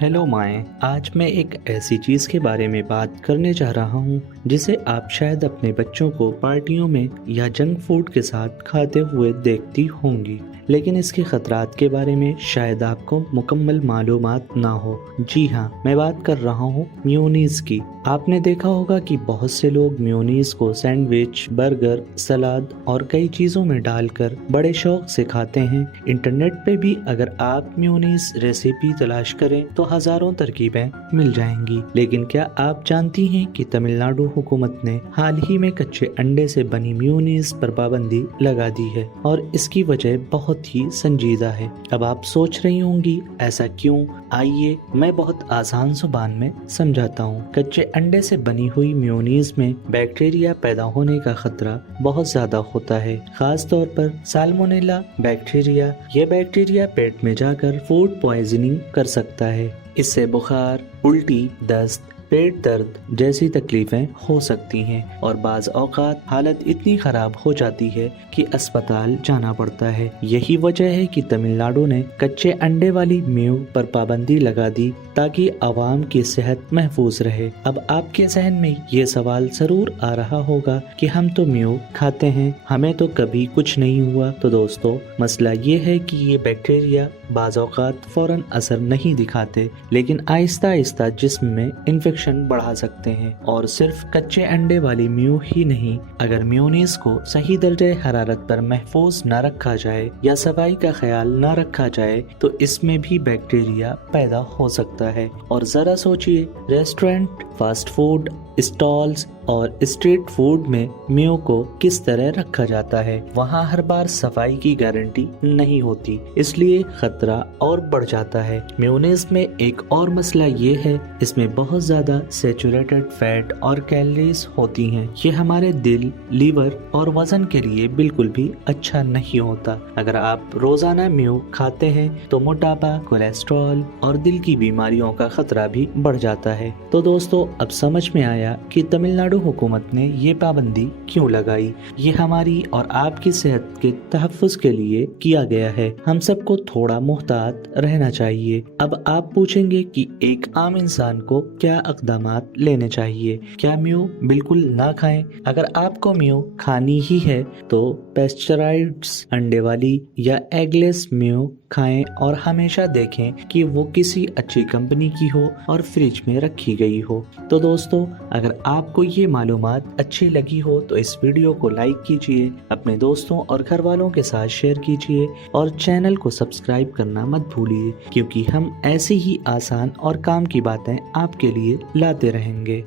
Hello माएँ, आज मैं एक ऐसी चीज़ के बारे में बात करने जा रहा हूँ जिसे आप शायद अपने बच्चों को पार्टियों में या जंक फूड के साथ खाते हुए देखती होंगी, लेकिन इसके खतरात के बारे में शायद आपको मुकम्मल मालूमात ना हो। जी हाँ, मैं बात कर रहा हूँ मेयोनीज़ की। आपने देखा होगा कि बहुत से लोग मेयोनीज़ को सैंडविच, बर्गर, सलाद और कई चीज़ों में डालकर बड़े शौक से खाते हैं। इंटरनेट पे भी अगर आप मेयोनीज़ रेसिपी तलाश करें तो हजारों तरकीबें मिल जाएंगी, लेकिन क्या आप जानती हैं कि तमिलनाडु हुकूमत ने हाल ही में कच्चे अंडे से बनी मेयोनीज़ पर पाबंदी लगा दी है और इसकी वजह बहुत ही संजीदा है। अब आप सोच रही होंगी ऐसा क्यों? आइए मैं बहुत आसान जुबान में समझाता हूँ। कच्चे अंडे से बनी हुई मेयोनीज़ में बैक्टीरिया पैदा होने का खतरा बहुत ज्यादा होता है, खास तौर पर साल्मोनेला बैक्टीरिया। यह बैक्टीरिया पेट में जाकर फूड पॉइजनिंग कर सकता है। इससे बुखार, उल्टी, दस्त, पेट दर्द जैसी तकलीफें हो सकती हैं और बाज़ औक़ात हालत इतनी ख़राब हो जाती है कि अस्पताल जाना पड़ता है। यही वजह है कि तमिलनाडु ने कच्चे अंडे वाली मेयो पर पाबंदी लगा दी ताकि आवाम की सेहत महफूज रहे। अब आपके जहन में ये सवाल ज़रूर आ रहा होगा कि हम तो मेयो खाते हैं, हमें तो कभी कुछ नहीं हुआ। तो दोस्तों, मसला ये है कि ये बैक्टीरिया बाज़ औक़ात फ़ौरन असर नहीं दिखाते, लेकिन आहिस्ता आहिस्ता जिस्म में इन्फेक्शन बढ़ा सकते हैं। और सिर्फ कच्चे अंडे वाली मेयो ही नहीं, अगर मेयोनीज़ को सही दर्जे हरारत पर महफूज न रखा जाए या सफाई का ख्याल न रखा जाए तो इसमें भी बैक्टीरिया पैदा हो सकता है। और जरा सोचिए, रेस्टोरेंट, फास्ट फूड स्टॉल्स और स्ट्रीट फूड में मेयो को किस तरह रखा जाता है। वहाँ हर बार सफाई की गारंटी नहीं होती, इसलिए खतरा और बढ़ जाता है। मेयोनीज में एक और मसला ये है, इसमें बहुत ज्यादा सैचुरेटेड फैट और कैलोरीज होती हैं। ये हमारे दिल, लीवर और वजन के लिए बिल्कुल भी अच्छा नहीं होता। अगर आप रोजाना मेयो खाते हैं तो मोटापा, कोलेस्ट्रॉल और दिल की बीमारियों का खतरा भी बढ़ जाता है। तो दोस्तों, अब समझ में आया कि तमिलनाडु हुकूमत ने ये पाबंदी क्यों लगाई। ये हमारी और आपकी सेहत के तहफ़्फ़ुज़ के लिए किया गया है। हम सबको थोड़ा मुहतात रहना चाहिए। अब आप पूछेंगे कि एक आम इंसान को क्या इक़दामात लेने चाहिए। क्या मेयो बिल्कुल ना खाएं? अगर आपको मेयो खानी ही है तो पेस्चराइड्स अंडे वाली या एगलेस मेयो खाएं और हमेशा देखें कि वो किसी अच्छी कंपनी की हो और फ्रिज में रखी गई हो। तो दोस्तों, अगर आपको ये मालूमात अच्छी लगी हो तो इस वीडियो को लाइक कीजिए, अपने दोस्तों और घर वालों के साथ शेयर कीजिए और चैनल को सब्सक्राइब करना मत भूलिए, क्योंकि हम ऐसी ही आसान और काम की बातें आपके लिए लाते रहेंगे।